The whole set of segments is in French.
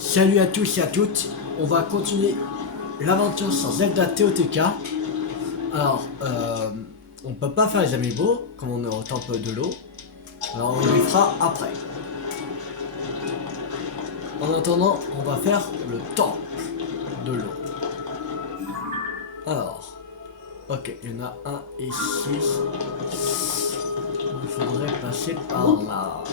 Salut à tous et à toutes, on va continuer l'aventure sur Zelda TOTK. Alors, on peut pas faire les amiibo, comme on est au temple de l'eau. Alors on les fera après. En attendant, on va faire le temple de l'eau. Alors, ok, il y en a un ici. Il faudrait passer par là.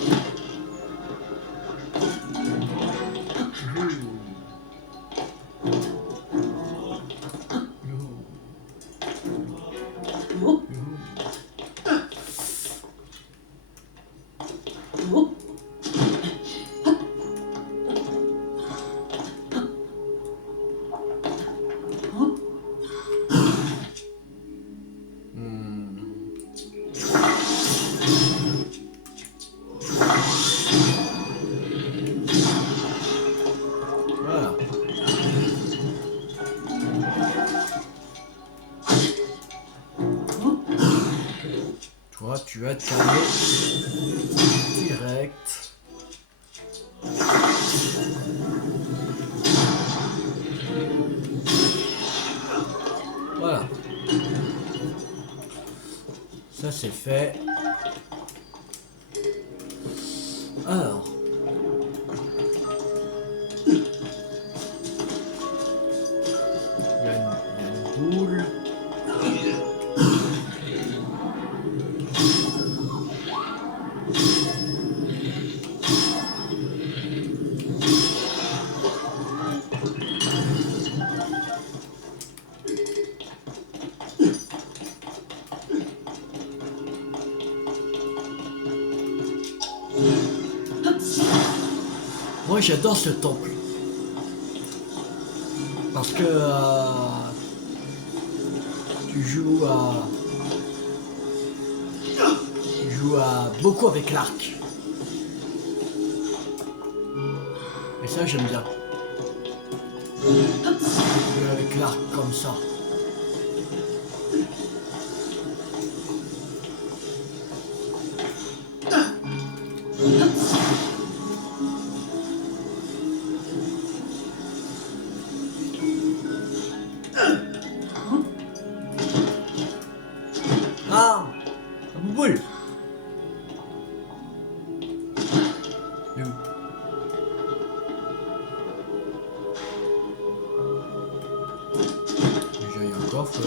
Voilà. Toi, tu vas te calmer direct. Voilà. Ça c'est fait. Alors. Il y a une boule. Moi j'adore ce temple. Parce que tu joues à beaucoup avec l'arc. Et ça j'aime bien. Jouer avec l'arc comme ça. Ah, la boule. Déjà il y a un coffre.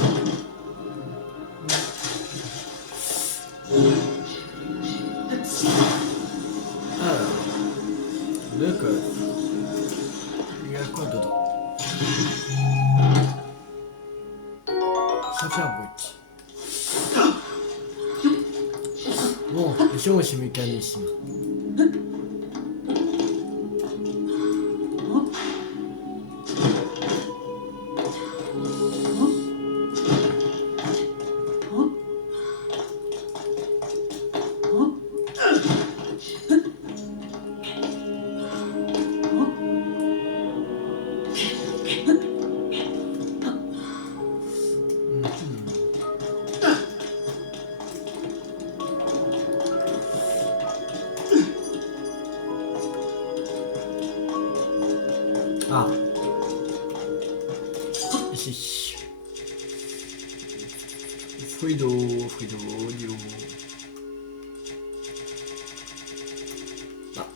Alors, le coffre. Il y a quoi dedans? Saphir brut. Bon, ici on ces mécanismes. Ah, ici. Fruit d'eau, d'eau. Ah.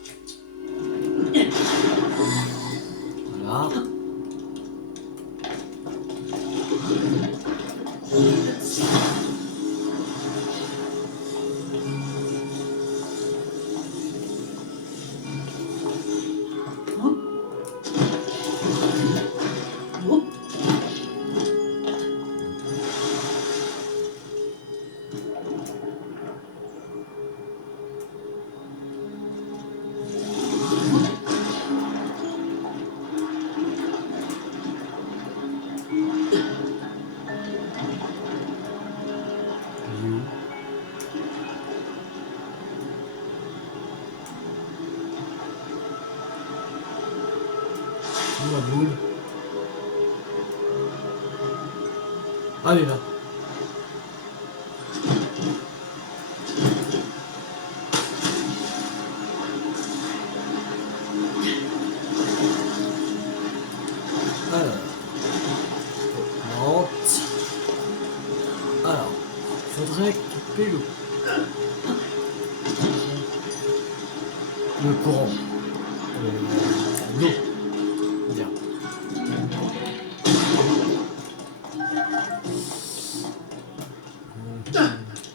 Voilà. La boule. Allez là. couper l'eau. Le courant. L'eau. Bien.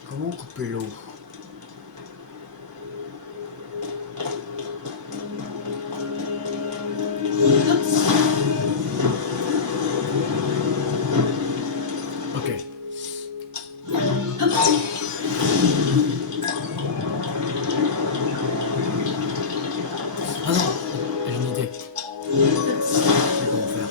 Comment couper l'eau? Ok. Ah non, j'ai une idée. Je sais comment faire.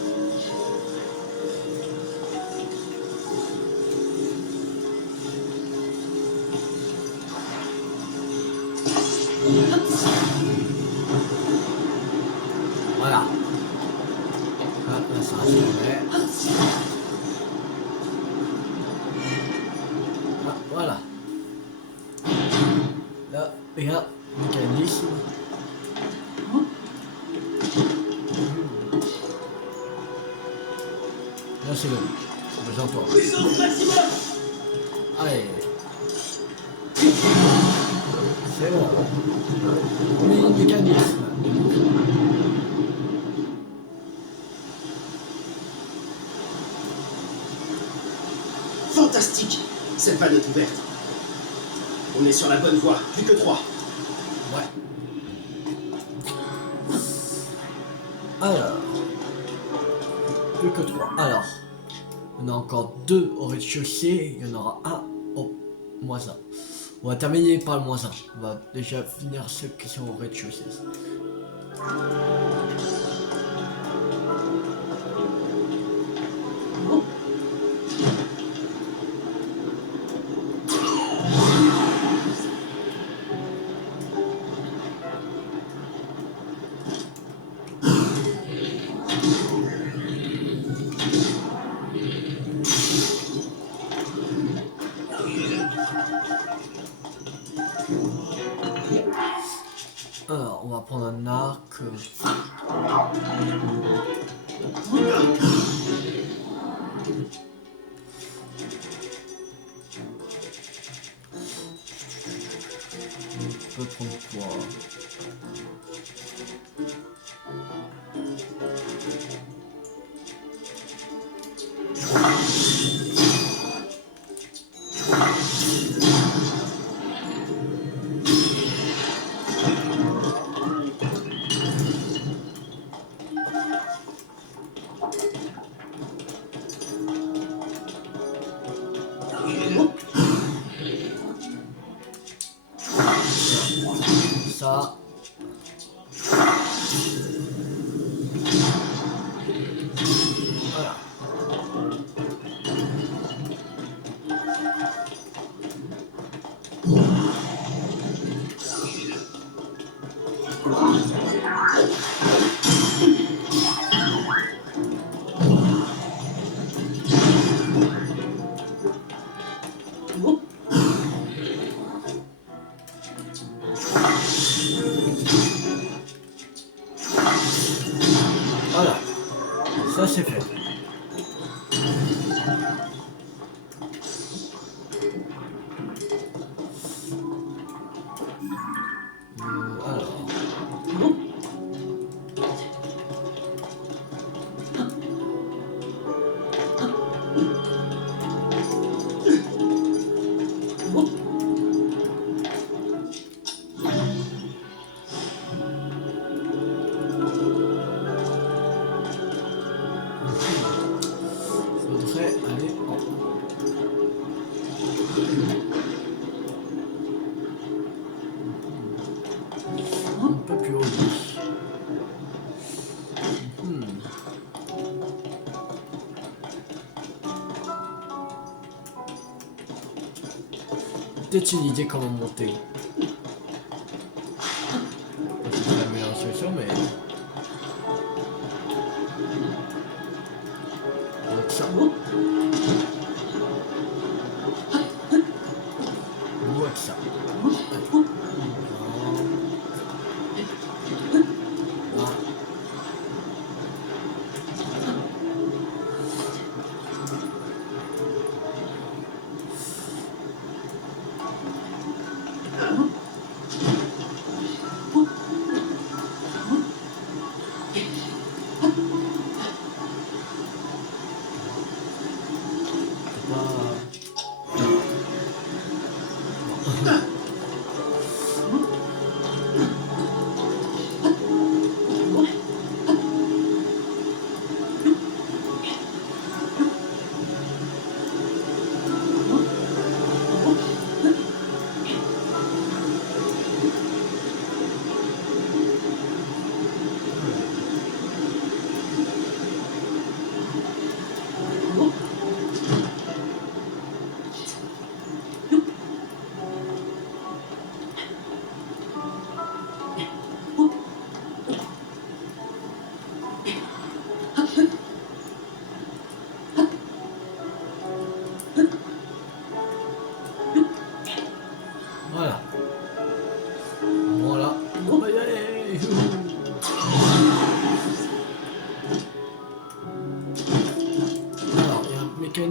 Voilà. Ah, là, ça resterait. Ah, voilà. Là, regarde, mécanisme. Là, c'est bon. J'ai besoin de toi. Puissance maximum. Allez. C'est bon. On met le mécanisme. Fantastique. Cette vanne est ouverte. On est sur la bonne voie. Plus que 3. Ouais. Alors. Plus que 3. Alors. On a encore 2 au rez-de-chaussée. Il y en aura un au moins 1. On va terminer par le moins 1. On va déjà finir ceux qui sont au rez-de-chaussée. Alors, on va prendre un arc. On peut prendre quoi? Ça. Voilà. Voilà. Ça c'est fait. Alors. Faudrait aller en un peu plus haut. Peut-être une idée comment monter. C'est la meilleure solution, mais. Donc ça. Ou avec ça. Voilà.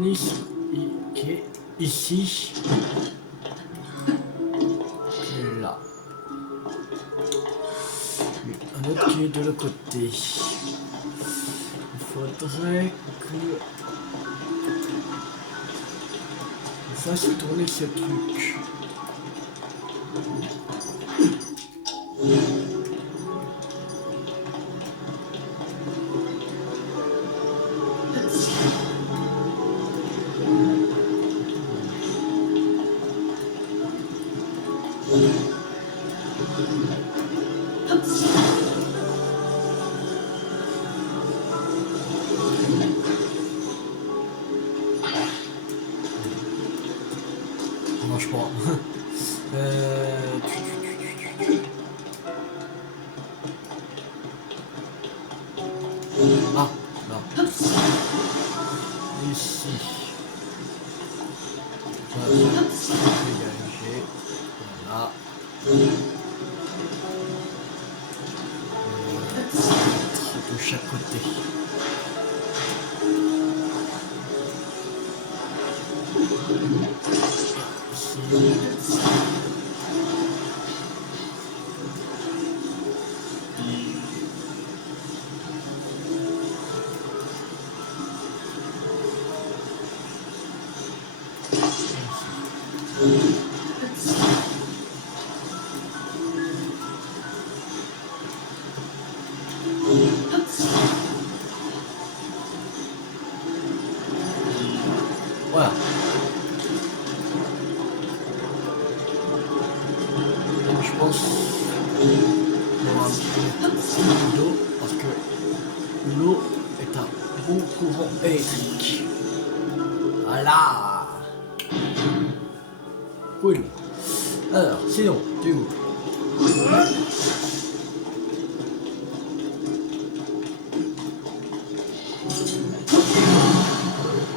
mécanisme qui est ici. Et là. Un autre qui est de l'autre côté. Il faudrait que... ça c'est tourner ce truc. Marche pas. Ah, là. Ici. Voilà. Dégager. Voilà. De chaque côté. Voilà. Je pense qu'on va mettre d'eau parce que l'eau est un bon courant électrique. Voilà. Cool. Alors, sinon, du coup.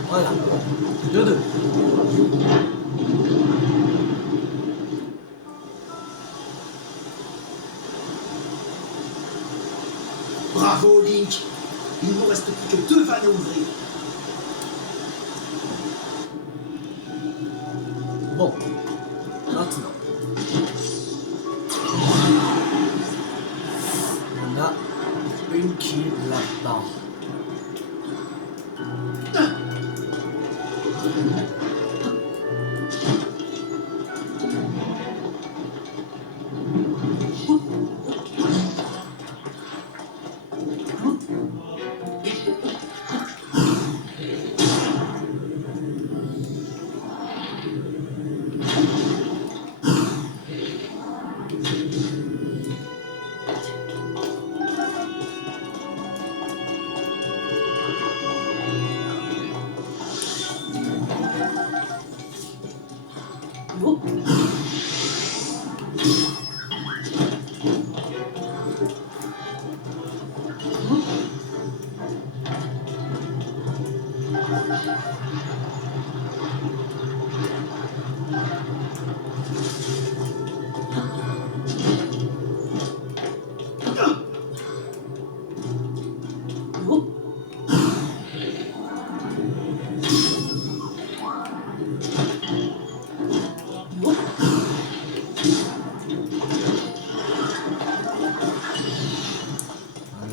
Voilà. De deux. Bravo, Link. Il ne nous reste plus que 2 vannes à ouvrir. Bon. Maintenant. On a une qui est là-bas.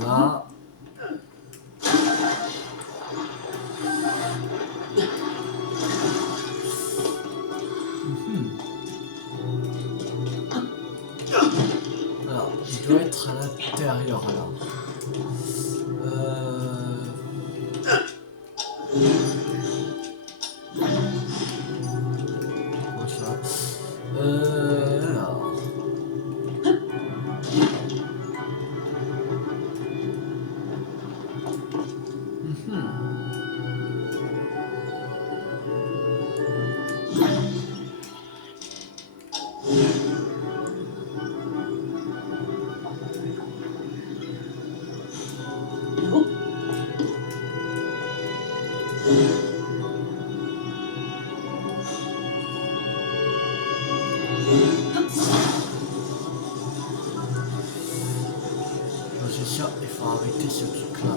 Voilà. Alors, il doit être à l'intérieur là. Comment ça? Alors. C'est ça, il faut arrêter ce truc là.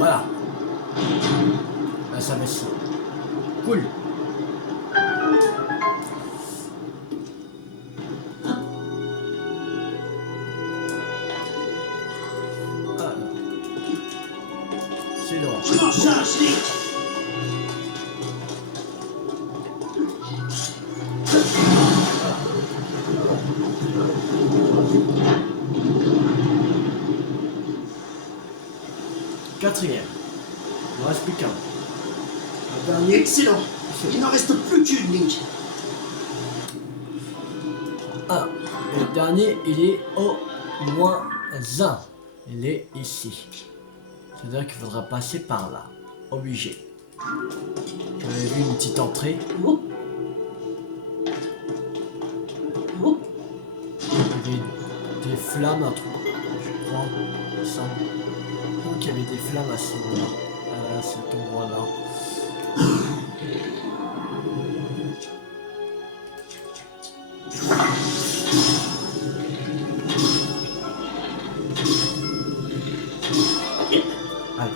Voilà. Là, ça baisse. Cool. Ah, c'est drôle. Je m'en charge, Link. Quatrième. Il ne reste plus qu'un. Le dernier. Excellent. Il n'en reste plus qu'une, Link. Ah, et le dernier, il est au moins 1. Il est ici. C'est-à-dire qu'il faudra passer par là. Obligé. Vous avez vu une petite entrée. Il y avait des flammes, un truc. Je crois. Il me semble. Je crois qu'il y avait des flammes à ce moment-là. À cet endroit-là. Allez.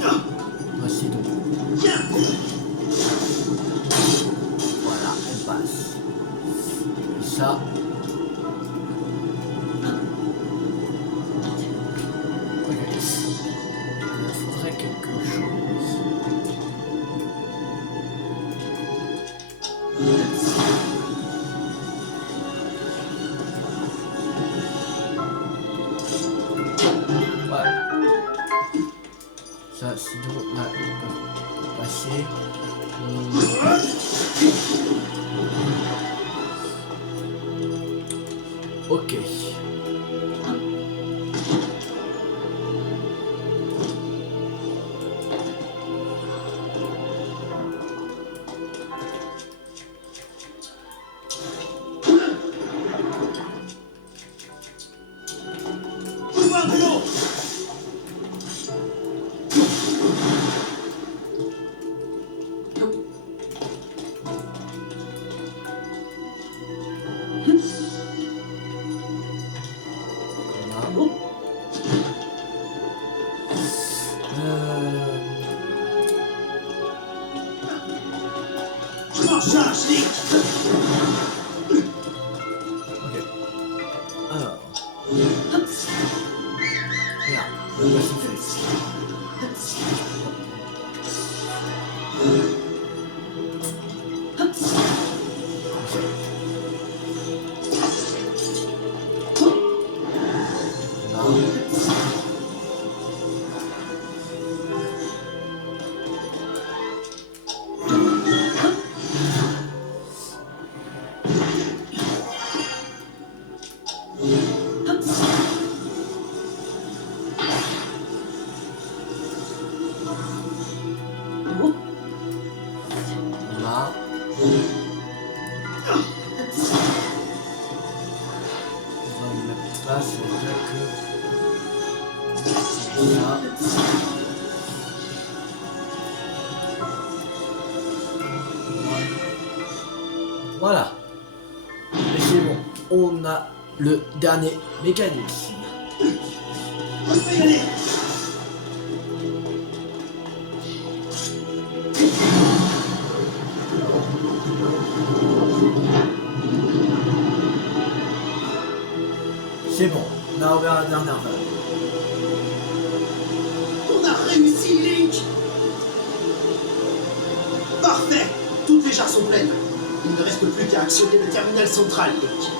Là. Voici donc. Voilà, on passe. Et ça. Ok. Il me faudrait quelque chose. Voilà. Ça, sinon, là, on peut passer. Ok. Pouvoir de l'eau. Voilà. Je m'en charge, Link. Ok. Alors. Regarde. Voici fait. Là. Là. On va le mettre là, c'est-à-dire que là. Voilà. Et c'est bon. On a le dernier mécanisme. On peut y aller. C'est bon. On a ouvert la dernière valve. On a réussi, Link. Parfait. Toutes les jarres sont pleines. Il ne reste plus qu'à actionner le terminal central, Link.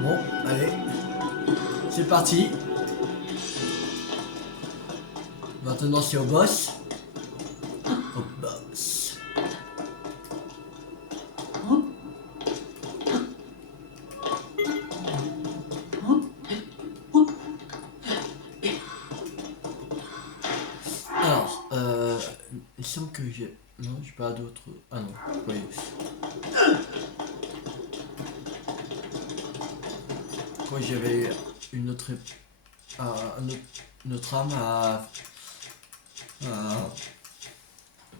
Bon, allez. C'est parti. Maintenant c'est au boss. Au boss. Alors, il semble que j'ai... Non, j'ai pas d'autres... Ah non, oui. Oui, j'avais une autre... une autre arme à...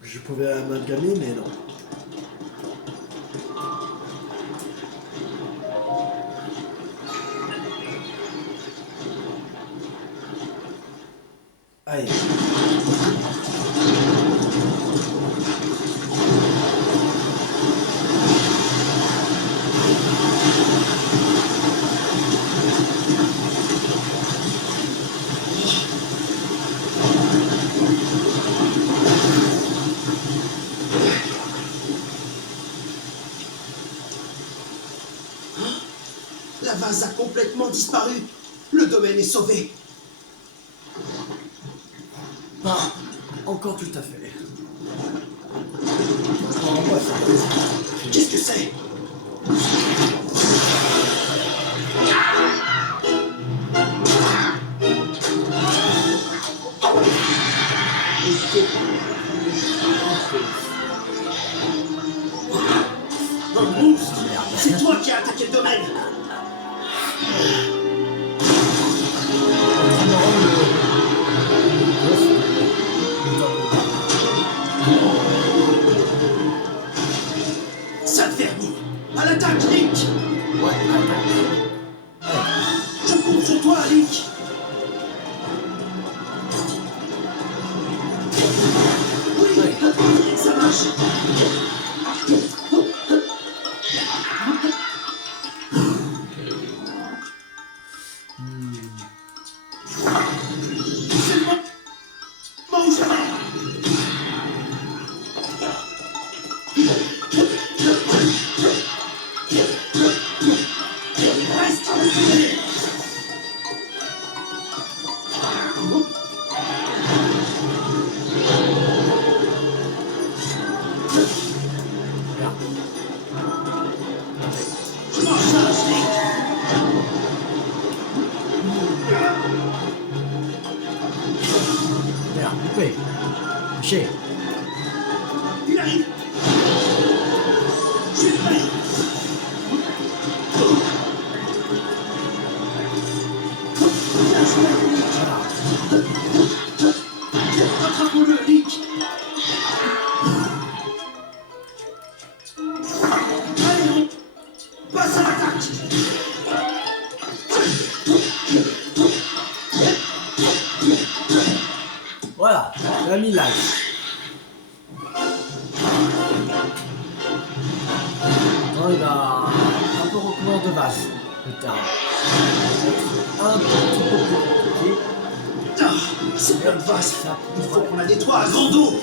Je pouvais amalgamer, mais non. Allez. La vase a complètement disparu. Le domaine est sauvé. Pas encore tout à fait. Qu'est-ce que c'est? Un monstre! C'est toi qui as attaqué le domaine! Sale vernis! À l'attaque, Link! Ouais, attaque. Je compte sur toi, Link! Oui, ça marche! C'est le moment où je vais! Reste! Je m'en charge, Link! Merde, coupé. Touché. Il arrive! Je suis prêt! Bien joué, Link! Rattrape-le, Link! Allez, on passe à l'attaque! Voilà, on a mis live. Non, il va un peu recouvert de base, le terrain. Un petit peu plus compliqué. Ah, c'est bien une vase! Il faut qu'on la nettoie à grande eau!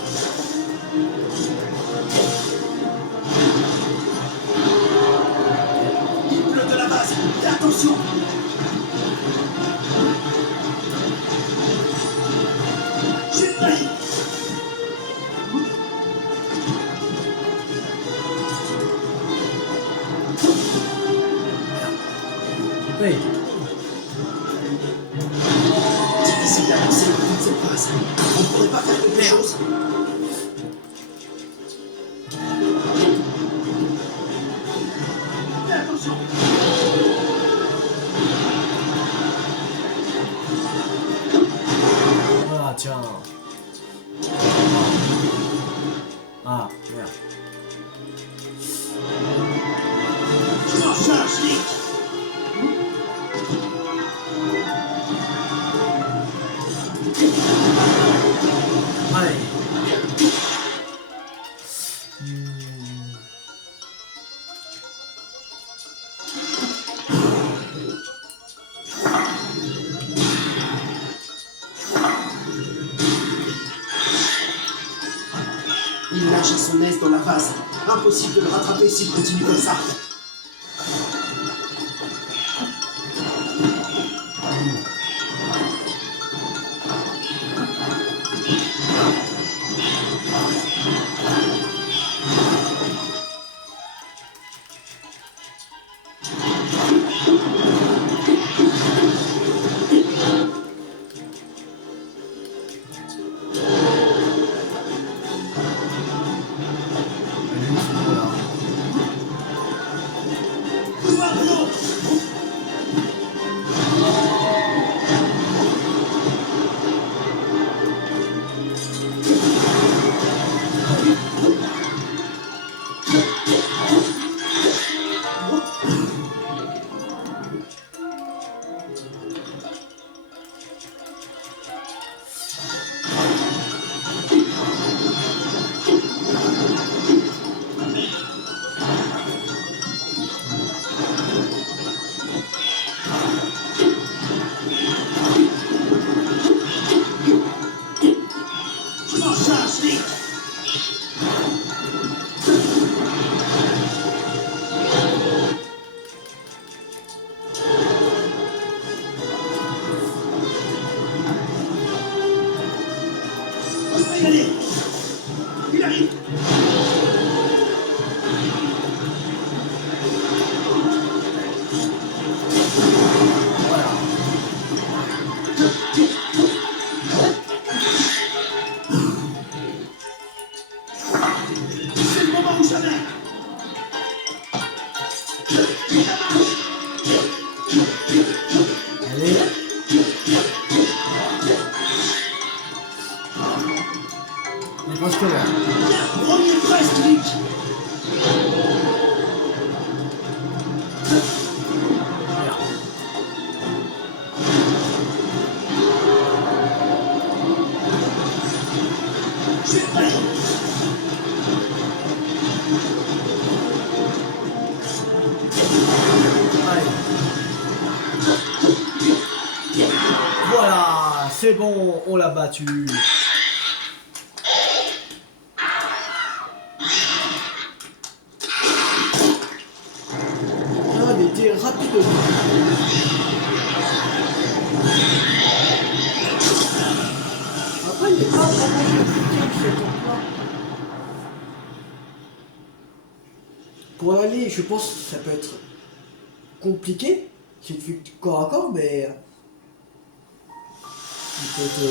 Il pleut de la vase! Fais attention! Je suis prêt! Oui, Difficile d'avancer dans toute cette vase. On pourrait pas faire quelque chose? Fais attention! voilà, tiens. Ah, merde. Je m'en charge, Link! Allez. Il nage à son aise dans la vase. Impossible de le rattraper s'il continue comme ça. Je m'en charge, vite. On va y aller. Il arrive. C'est le moment ou jamais. Allez. On est presque là. Bien, premier presque, Nick. Voilà. Je suis prêt. Allez. Voilà, c'est bon, on l'a battu. Ah, il était rapide. Après, il n'est pas vraiment compliqué ce temps-là. Pour aller, je pense que ça peut être compliqué, si tu fais corps à corps, mais il peut te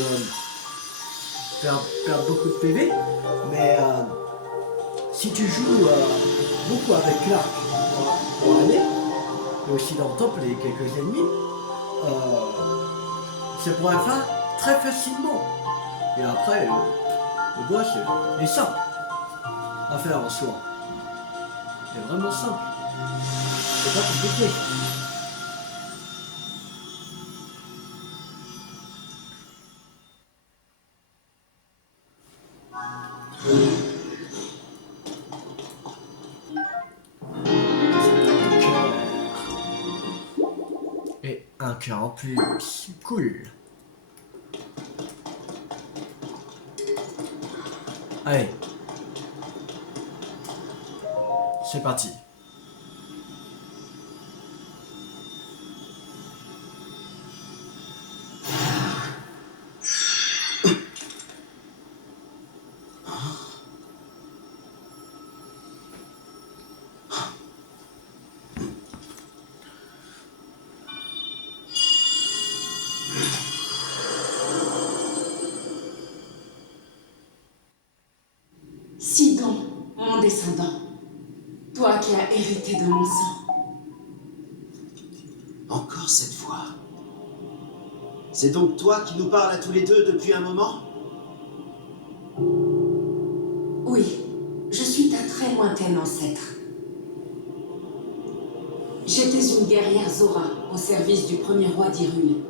faire perdre beaucoup de PV. Mais si tu joues beaucoup avec l'arc pour aller, et aussi dans le temple et quelques ennemis, ça pourrait faire très facilement. Et après, le boss est simple à faire en soi. C'est vraiment simple. C'est pas compliqué. Et un cœur en plus, cool. Allez. C'est parti. Sidon, mon descendant, toi qui as hérité de mon sang. Encore cette fois. C'est donc toi qui nous parles à tous les deux depuis un moment? Oui, je suis ta très lointaine ancêtre. J'étais une guerrière Zora au service du premier roi d'Hyrule,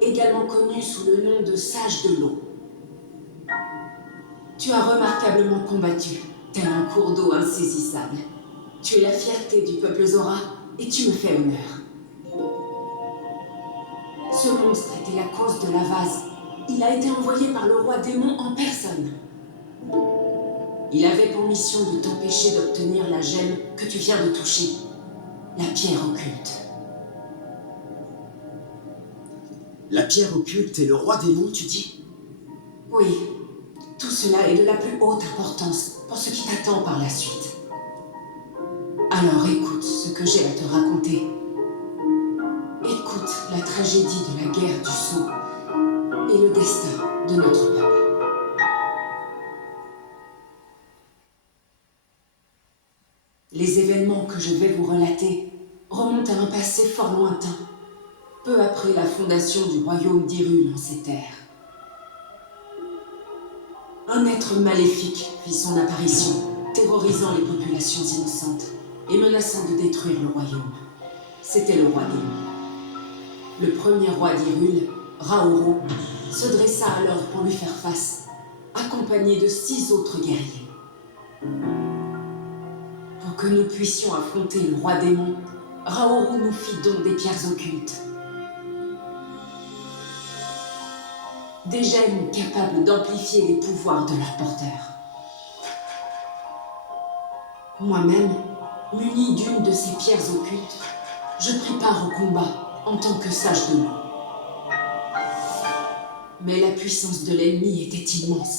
également connue sous le nom de Sage de l'eau. Tu as remarquablement combattu, tel un cours d'eau insaisissable. Tu es la fierté du peuple Zora et tu me fais honneur. Ce monstre était la cause de la vase. Il a été envoyé par le roi démon en personne. Il avait pour mission de t'empêcher d'obtenir la gemme que tu viens de toucher, la pierre occulte. La pierre occulte et le roi démon, tu dis? Oui, tout cela est de la plus haute importance pour ce qui t'attend par la suite. Alors écoute ce que j'ai à te raconter. Écoute la tragédie de la guerre du Sceau et le destin de notre peuple. Les événements que je vais vous relater remontent à un passé fort lointain, peu après la fondation du royaume d'Hyrule en ces terres. Un être maléfique fit son apparition, terrorisant les populations innocentes et menaçant de détruire le royaume. C'était le roi démon. Le premier roi d'Hyrule, Raouro, se dressa alors pour lui faire face, accompagné de 6 autres guerriers. Pour que nous puissions affronter le roi démon, Raouro nous fit don des pierres occultes. Des gènes capables d'amplifier les pouvoirs de leur porteur. Moi-même, muni d'une de ces pierres occultes, je pris part au combat en tant que sage de l'eau. Mais la puissance de l'ennemi était immense.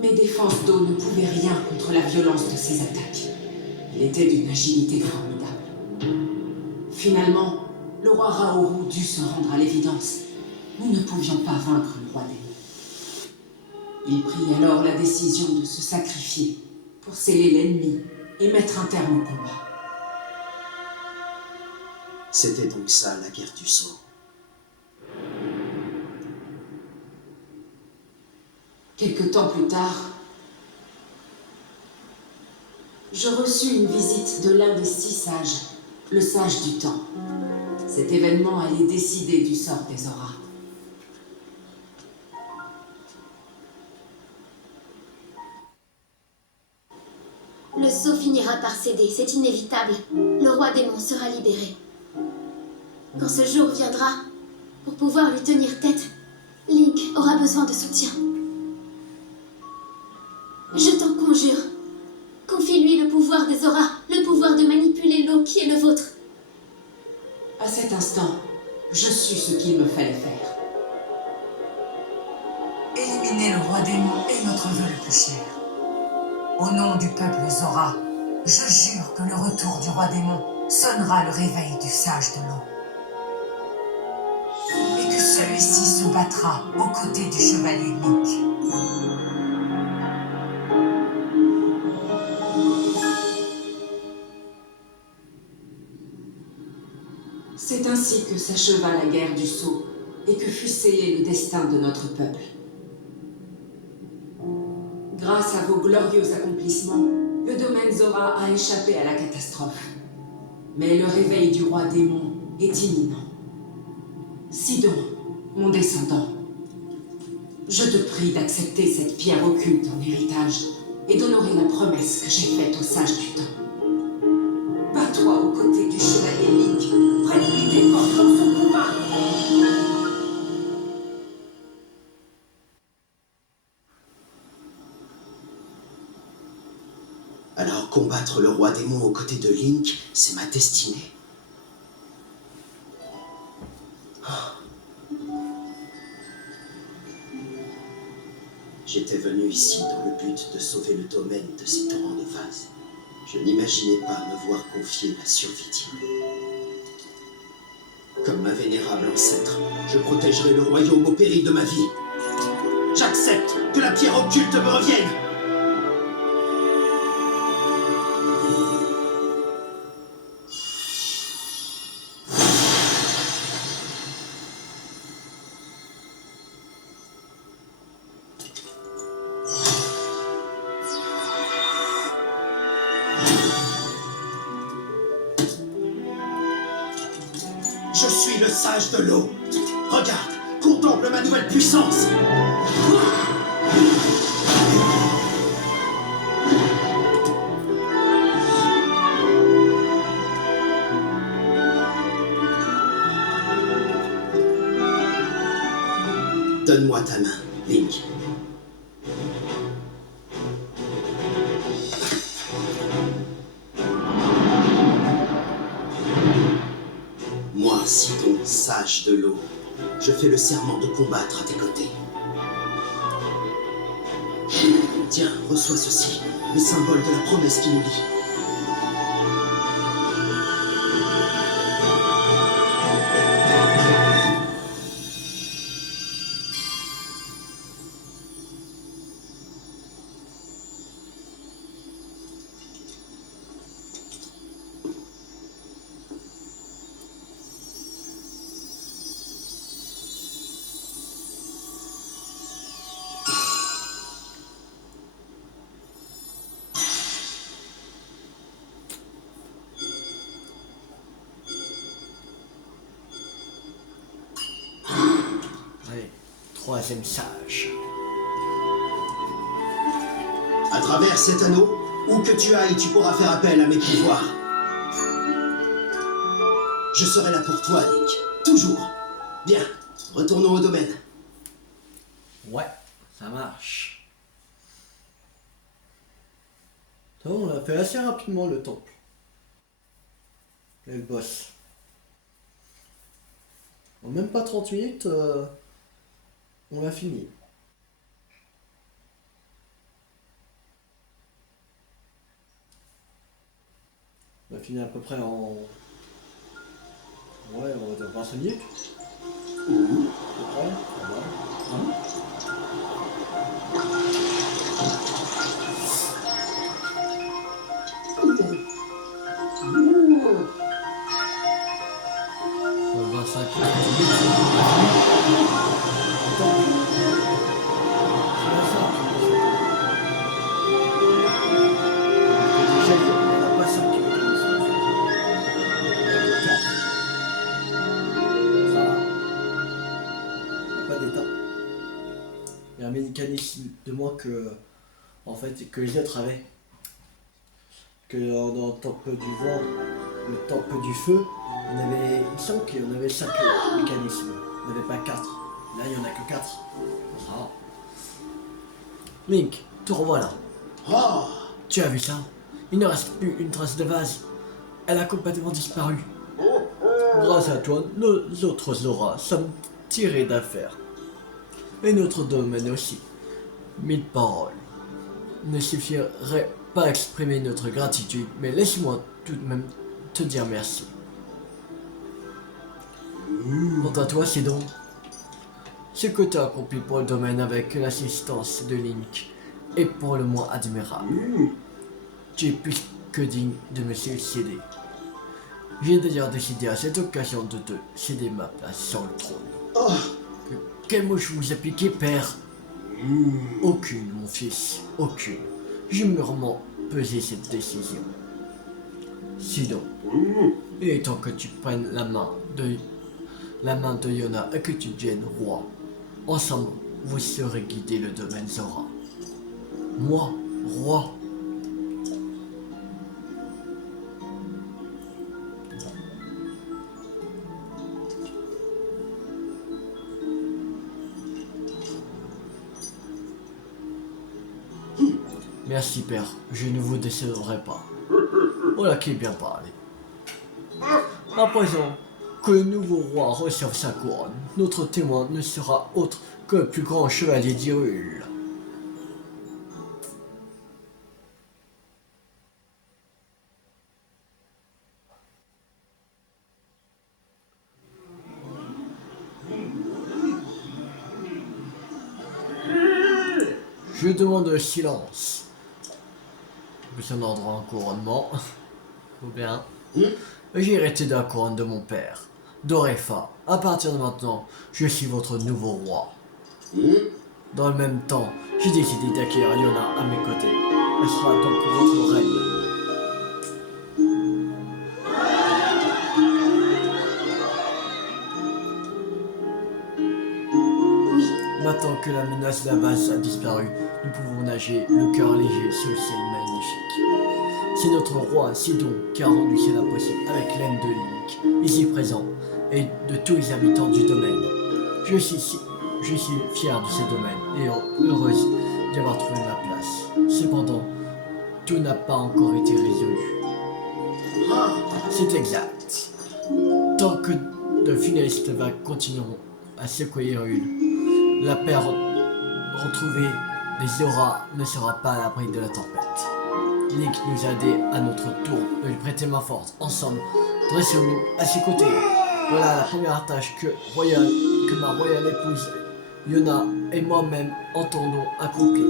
Mes défenses d'eau ne pouvaient rien contre la violence de ses attaques. Il était d'une agilité formidable. Finalement, le roi Raoru dut se rendre à l'évidence. Nous ne pouvions pas vaincre le roi démon. Il prit alors la décision de se sacrifier pour sceller l'ennemi et mettre un terme au combat. C'était donc ça, la guerre du sang. Quelque temps plus tard, je reçus une visite de l'un des 6 sages, le sage du temps. Cet événement allait décider du sort des auras. Le sceau finira par céder, c'est inévitable. Le roi démon sera libéré. Quand ce jour viendra, pour pouvoir lui tenir tête, Link aura besoin de soutien. Je t'en conjure, confie-lui le pouvoir des auras, le pouvoir de manipuler l'eau qui est le vôtre. À cet instant, je sus ce qu'il me fallait faire. Éliminer le roi démon est notre vœu le plus cher. Au nom du peuple Zora, je jure que le retour du roi démon sonnera le réveil du sage de l'eau. Et que celui-ci se battra aux côtés du chevalier Link. C'est ainsi que s'acheva la guerre du sceau et que fut scellé le destin de notre peuple. Grâce à vos glorieux accomplissements, le domaine Zora a échappé à la catastrophe. Mais le réveil du roi démon est imminent. Sidon, mon descendant, je te prie d'accepter cette pierre occulte en héritage et d'honorer la promesse que j'ai faite au sage du temps. Bats-toi aux côtés du chevalier Link, prête-lui tes forces dans son combat. Alors combattre le roi démon aux côtés de Link, c'est ma destinée. J'étais venu ici dans le but de sauver le domaine de ces torrents de vase. Je n'imaginais pas me voir confier la survie d'Irule. Comme ma vénérable ancêtre, je protégerai le royaume au péril de ma vie. J'accepte que la pierre occulte me revienne. Je suis le sage de l'eau. Regarde, contemple ma nouvelle puissance. Donne-moi ta main, Link. Moi, Sidon, sage de l'eau, je fais le serment de combattre à tes côtés. Tiens, reçois ceci, les symboles de la promesse qui nous lie. Allez, troisième sage. À travers cet anneau, où que tu ailles, tu pourras faire appel à mes pouvoirs. Je serai là pour toi, Link. Toujours. Bien. Retournons au domaine. Ouais, ça marche. Ça va, on a fait assez rapidement le temple. Et le boss. En même pas 30 minutes, on a fini. On a fini à peu près en... Ouais, on va dire 25 minutes. À peu près, ça va. Ouais, 25 minutes. C'est la fin. Déjà, il n'y en a pas 5 qui vont ça va. Il n'y a pas d'état. Il y a un mécanisme de moins que, en fait, que les autres avaient. Que dans le temple du vent, le temple du feu, on avait, il me semble qu'on avait 5 mécanismes. On n'avait pas 4. Là, il n'y en a que 4. Ça va. Link, te revoilà. Oh, Tu as vu ça? Il ne reste plus une trace de vase. Elle a complètement disparu. Grâce à toi, nos autres auras sommes tirés d'affaire. Et notre domaine aussi. 1000 paroles ne suffiraient pas à exprimer notre gratitude, mais laisse-moi tout de même te dire merci. Quant à toi, c'est donc ce que tu as accompli pour le domaine avec l'assistance de Link est pour le moins admirable. Tu es plus que digne de me succéder. J'ai d'ailleurs décidé à cette occasion de te céder ma place sur le trône. oh, Quel mot je vous ai piqué, père? Aucune, mon fils, aucune. J'ai mûrement pesé cette décision. Sinon, il est temps que tu prennes la main de Yona et que tu deviennes roi. Ensemble, vous saurez guider le domaine Zora. Moi, roi. Merci père, je ne vous décevrai pas. Voilà qui est bien parlé. À présent que le nouveau roi reçoive sa couronne, notre témoin ne sera autre que le plus grand chevalier d'Hyrule. Je demande le silence. Besoin d'ordre en couronnement. Ou bien. J'ai hérité de la couronne de mon père. Dorefa, à partir de maintenant, je suis votre nouveau roi. Dans le même temps, j'ai décidé d'accueillir Yona à mes côtés. Elle sera donc votre reine. Maintenant que la menace de la base a disparu, nous pouvons nager le cœur léger sous le ciel magnifique. C'est notre roi Sidon qui a rendu cela possible avec l'aide de Link, ici présent, et de tous les habitants du domaine. Je suis fier de ce domaine et heureuse d'y avoir trouvé ma place. Cependant, tout n'a pas encore été résolu. C'est exact. Tant que de funestes vagues continueront à secouer Hyrule, la paix retrouvée des auras ne sera pas à l'abri de la tempête. Link nous a aidés à notre tour de lui prêter main forte. Ensemble, dressons-nous à ses côtés. Voilà la première tâche que ma royale épouse Yona et moi-même entendons accomplir.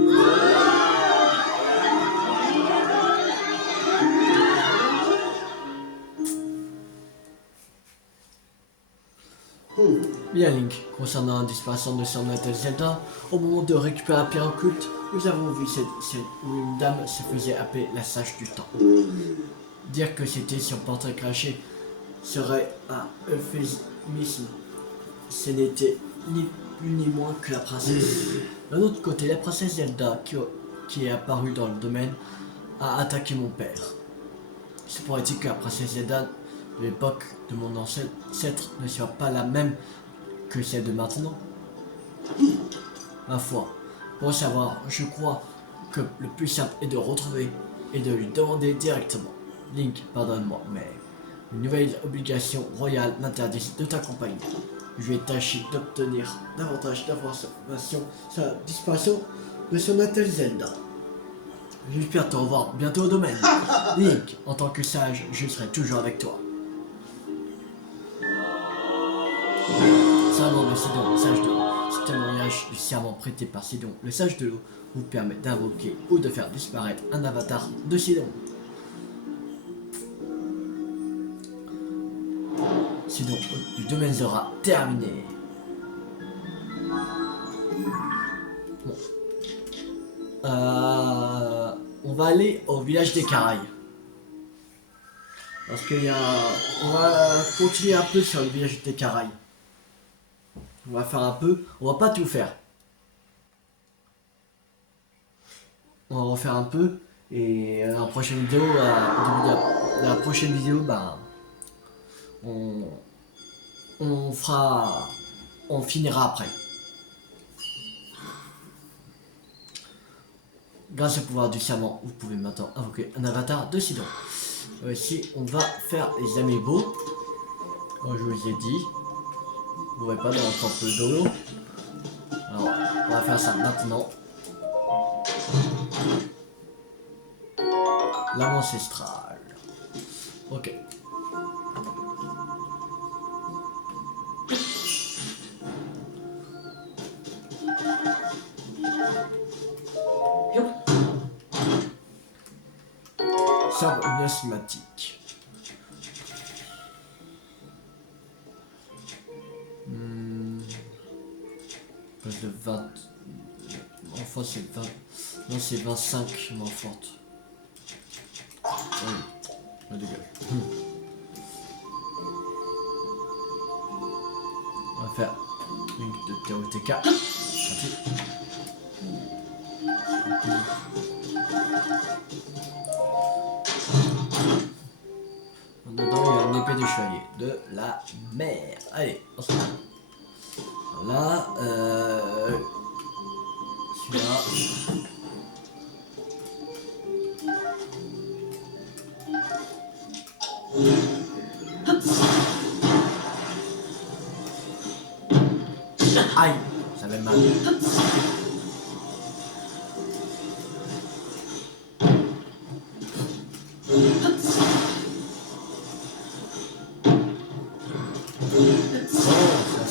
Bien Link, concernant la disparition de son hôtel Zelda, au moment de récupérer la pierre occulte, nous avons vu où une dame se faisait appeler la sage du temps. Dire que c'était son portrait craché serait un euphémisme. Ce n'était ni plus ni moins que la princesse. D'un autre côté, la princesse Zelda, qui est apparue dans le domaine, a attaqué mon père. Se pourrait-il que la princesse Zelda de l'époque de mon ancêtre ne soit pas la même que celle de maintenant. Ma foi, pour savoir, je crois que le plus simple est de retrouver et de lui demander directement. Link, pardonne-moi, mais une nouvelle obligation royale m'interdit de t'accompagner. Je vais tâcher d'obtenir davantage d'informations sur la disparition de son attel Zelda. J'espère te revoir bientôt au domaine. Link, en tant que sage, je serai toujours avec toi. Serment de Sidon, sage de l'eau. Ce témoignage du serment prêté par Sidon, le sage de l'eau, vous permet d'invoquer ou de faire disparaître un avatar de Sidon. Sidon du domaine Zora terminé. Bon. On va aller au village des Caraïbes. Parce qu'il y a... On va continuer un peu sur le village des Caraïbes. On va faire un peu... On va pas tout faire. On va refaire un peu. Et dans la prochaine vidéo... dans la prochaine vidéo, bah... On fera... On finira après. Grâce au pouvoir du serment, vous pouvez maintenant invoquer un avatar de Sidon. Ici, on va faire les amiibo. Comme je vous ai dit. Vous ne voyez pas dans le temple d'eau. Alors, on va faire ça maintenant. L'âme ancestrale. Ok. Sabre miasmatique. Plus de 20. Enfin c'est 20. Non c'est 25 moins forte. Oui. Je dégage. On va faire une de TOTK. Dedans il y a une épée de chevalier de la mer. Allez, ensemble. Voilà, celui-là. Aïe, ça fait mal.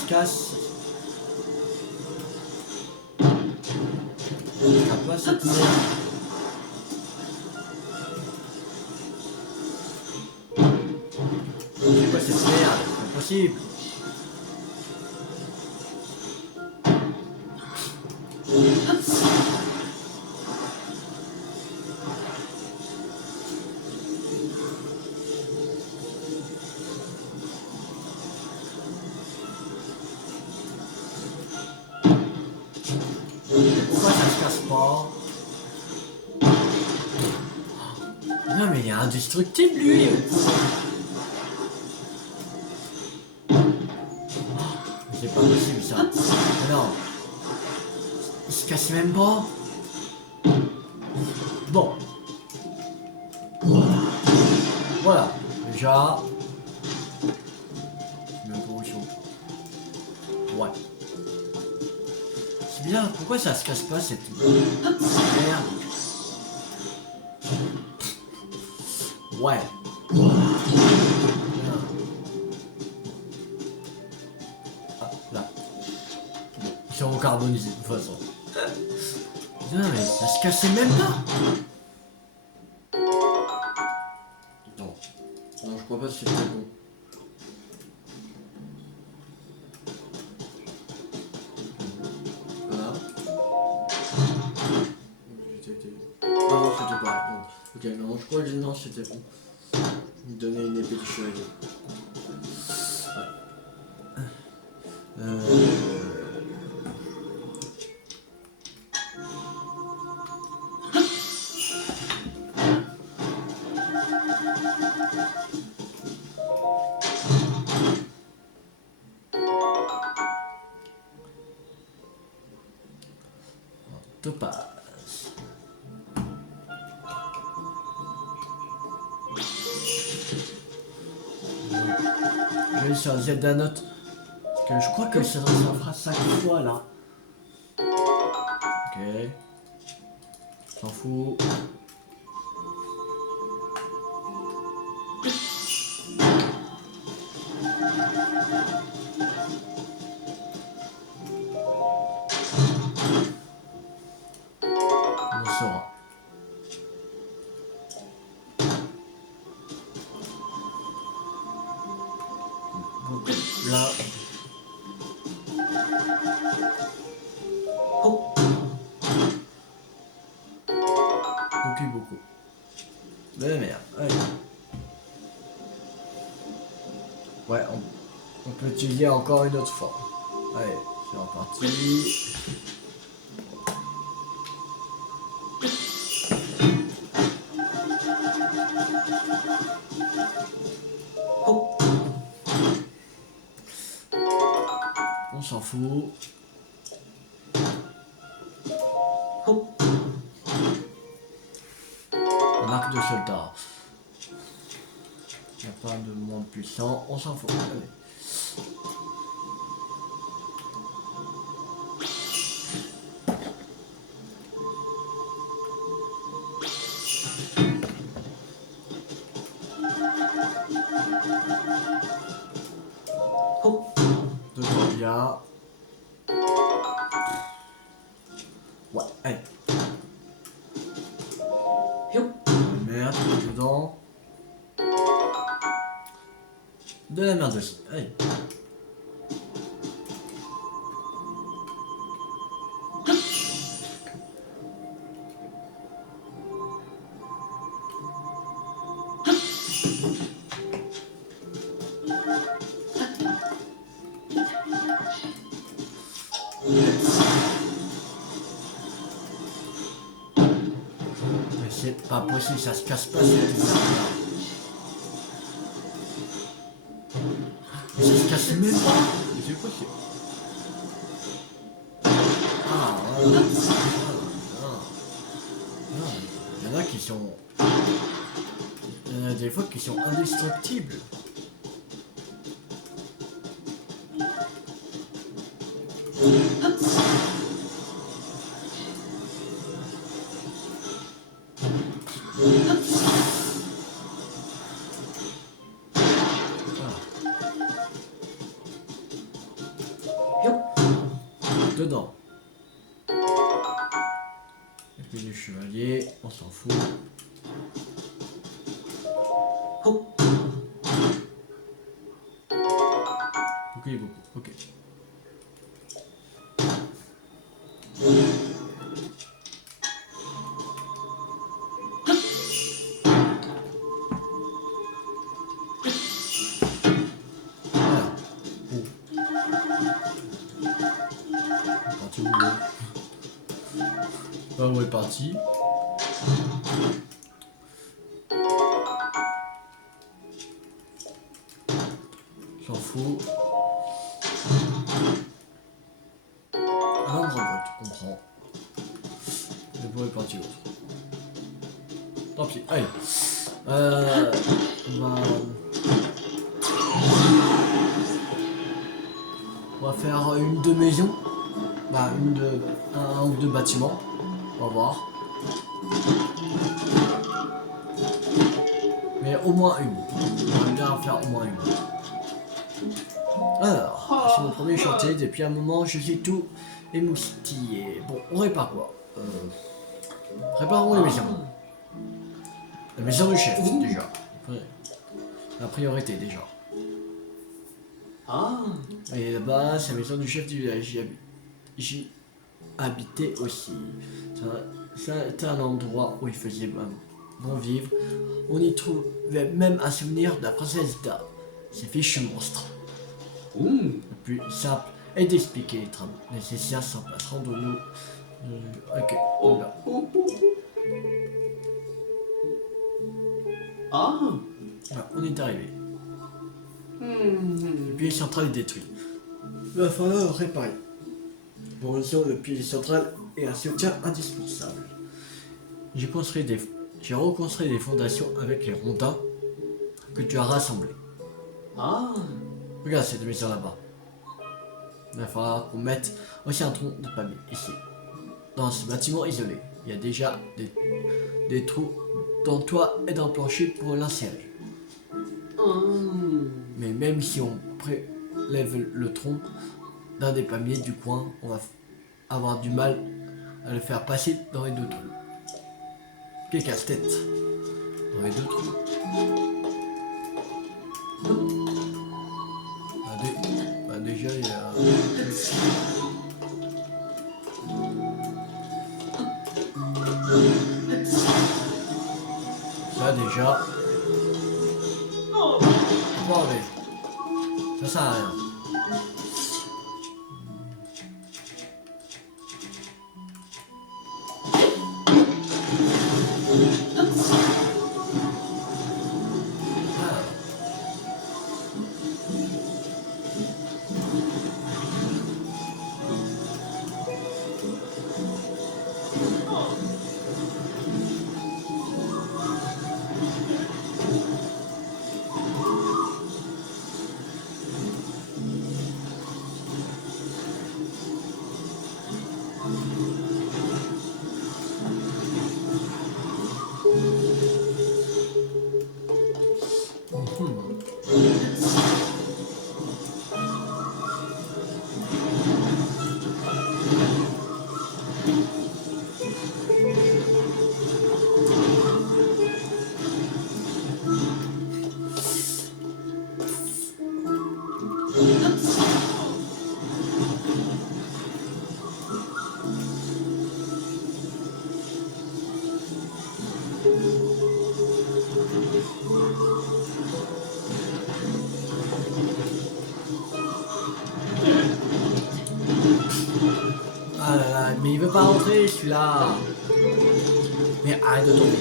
Casse. On ne fera pas cette merde. C'est quoi cette merde? C'est pas possible. Non mais il est indestructible lui. C'est pas possible ça. Non. Il se casse même pas. Bon. Voilà. Déjà. Même pas où ils sont. Ouais. C'est bien, pourquoi ça se casse pas cette merde? Ouais. Ah, là. Ils sont carbonisés de toute façon. Putain, mais ça se cassait même pas. Non. Non, je crois pas que c'était bon. Voilà. Ah non, c'était pas bon. Ok, non, je crois que non, c'était bon. Me donner une épée de chevalier. Topaz. Je vais sur Zelda Note. Parce que je crois que ça fera 5 fois là. Ok. S'en fout. On saura. Là. Oh. Beaucoup. De la merde. Allez. Ouais, on peut utiliser encore une autre fois. Allez, c'est reparti. Oh. On s'en fout. Oh. Marque de soldat. Il n'y a pas de monde puissant, on s'en fout. Allez. Oh. Dedans il y a. Ouais, allez. Yo. Merde, dedans. De la merde aussi, allez. Mais c'est pas possible, ça se casse pas cette arme-là. Mais ça se casse même pas. Mais c'est possible. Ah, voilà. Non, il y en a qui sont... Il y en a des fois qui sont indestructibles. Dedans. Et puis le chevalier, on s'en fout. Oh. Ok, beaucoup, ok. Voilà. Oh. Parti où là? Bah, on est parti. S'en fout. L'arbre brut, on prend. Le bois est parti l'autre. Tant pis, allez. On va faire une de maison. Bah, un ou deux bâtiments. On va voir. Mais au moins une. On va bien faire au moins une. Alors, c'est mon premier chantier. Depuis un moment, je suis tout émoustillé. Bon, on répare quoi? Réparons les maisons. La maison du chef, déjà. La priorité, déjà. Ah. Et là-bas, c'est la maison du chef du village. J'y habitais aussi. C'est un endroit où il faisait bon vivre. On y trouvait même un souvenir de la princesse Da. Ces fichus monstres. Le plus simple est d'expliquer les travaux nécessaires sans place. Rendons-nous. Ok, on va. Ah. Voilà, on est arrivé. Le pilier central est détruit. Il va falloir le réparer. Pour l'instant, le pilier central et un soutien indispensable. J'ai reconstruit des fondations avec les rondins que tu as rassemblés. Ah, Regarde cette maison là-bas. Il va falloir qu'on mette aussi un tronc de palmier ici. Dans ce bâtiment isolé, il y a déjà des trous dans le toit et dans le plancher pour l'insérer. Mais même si on prélève le tronc d'un des palmiers du coin, on va avoir du mal à le faire passer dans les deux trous. Quel casse-tête dans les deux trous. Déjà il y a... Ça déjà... Bon allez. Ça sert à rien. Ah là là, mais il veut pas rentrer celui-là. Mais arrête de tomber.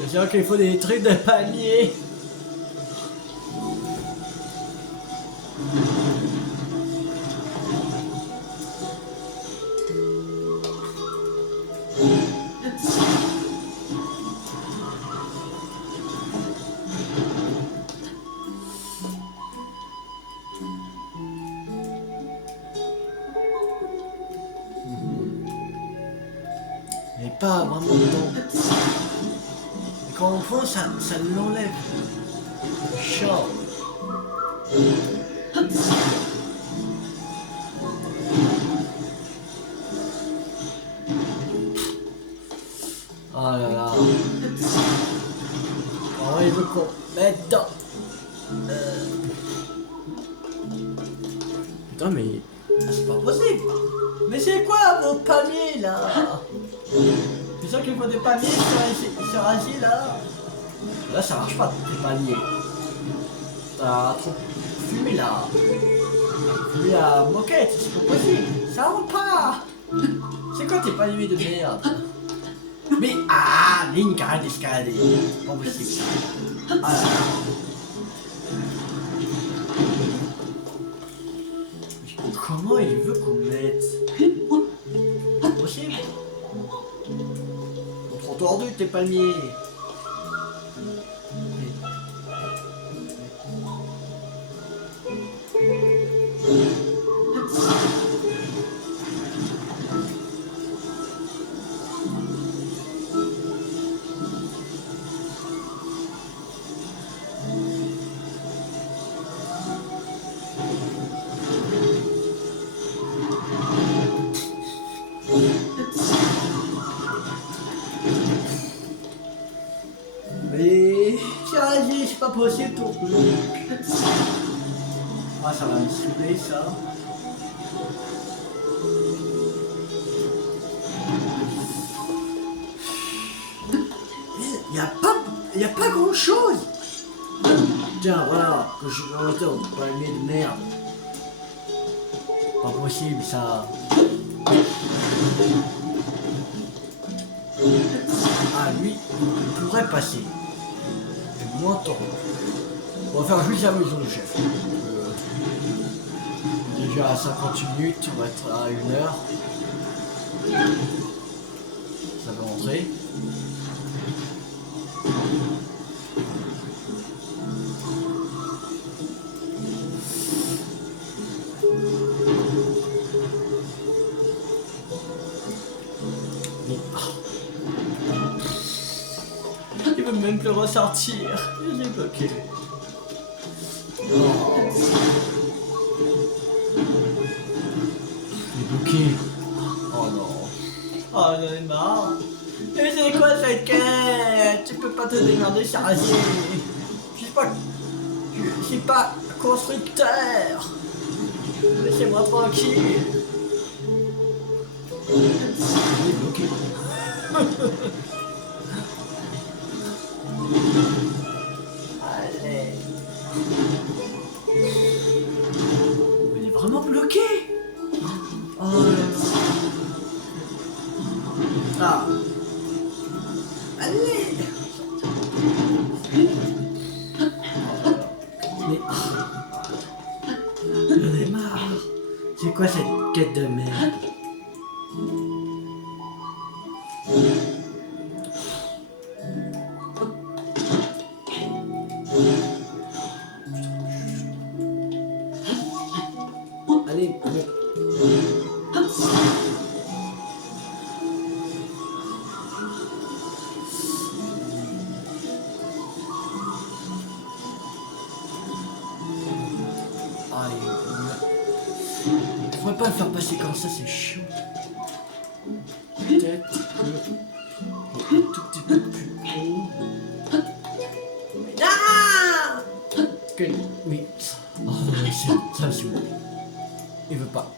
C'est sûr qu'il faut des trucs de panier. Mais pas vraiment dedans. Et quand on prend, ça l'enlève. Chaud. Oh là là. Oh, il veut qu'on mette dedans. Putain, mais c'est pas possible. Mais c'est quoi vos palmiers là? C'est sûr qu'il faut des palmiers sur Asie là. Là ça marche pas tes palmiers. T'as trop fumé là. Fumé à moquette, c'est pas possible. Ça rentre pas. C'est quoi tes palmiers de merde? Mais ah, Link arrête d'escalader. C'est pas possible. Ah là là. Comment il veut qu'on mette? C'est possible? Ils sont trop tordus tes palmiers. Mais c'est pas possible ton truc. Ah ça va me saouler ça. Il y a pas grand chose. Putain, voilà, que je me retourne, pas une de merde. Pas possible ça. Ah lui, il pourrait passer. Et moi tant. On va faire juste la maison du chef. Déjà à 58 minutes, on va être à 1 heure. Ça va rentrer. Il veut même plus ressortir. Il est bloqué. Oh. Il est bloqué. Oh non. Oh j'en ai marre. Mais c'est quoi cette quête? Tu peux pas te démerder, chargé. Je suis pas constructeur. Laissez-moi tranquille. Il est bloqué. Allez. Il est vraiment bloqué. Oh là là. Ah. Allez. Mais j'en ai marre. C'est quoi cette quête de merde? Allez, allez. Je pourrais pas le faire passer comme ça, c'est chiant. Peut-être que un tout petit peu plus haut. Ah que... Oui. Oh, ça c'est bon. Il veut pas.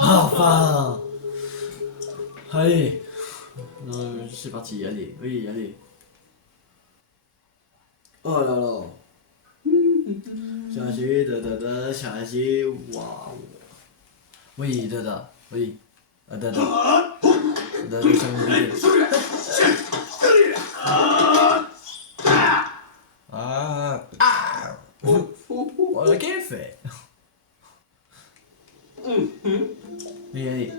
Enfin. Allez. C'est parti, allez, oui, allez. Oh là là. Chargé, dada, chargé, waouh. Oui, dada, oui. Ah, dada. Dada, ça me dit. Ah. Ah. Voilà, qu'elle fait. Oui, allez.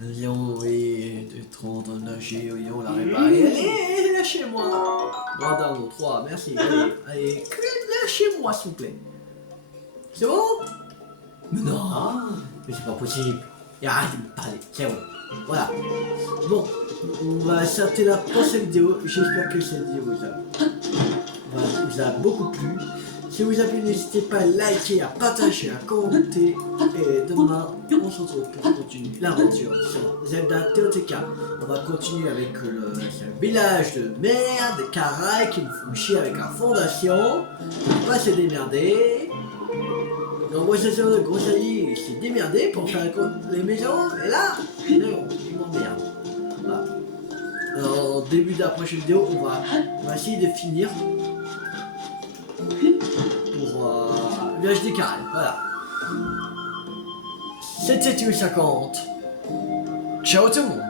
Le lion, oui, est trop en train de lâcher, oui, on l'a réparé. Allez, lâchez-moi. Voilà, 3, merci, allez, allez, lâchez-moi, s'il vous plaît. C'est bon? Mais non, mais c'est pas possible. Et arrête de me parler, c'est bon. Voilà. Bon, on va s'arrêter la prochaine vidéo. J'espère que cette vidéo vous a beaucoup plu. Si vous avez, n'hésitez pas à liker, à partager, à commenter. Et demain, on se retrouve pour continuer l'aventure sur Zelda TOTK. On va continuer avec le village de merde, Karai qui me fout chier avec la fondation. Il ne pas se démerder. Donc moi c'est sûr, gros Sally, il s'est démerdé pour faire les maisons. Et là, non, il m'emmerde. Voilà. Alors, au début de la prochaine vidéo, on va essayer de finir. Pour village des Karai, voilà. C'était 50. Ciao tout le monde.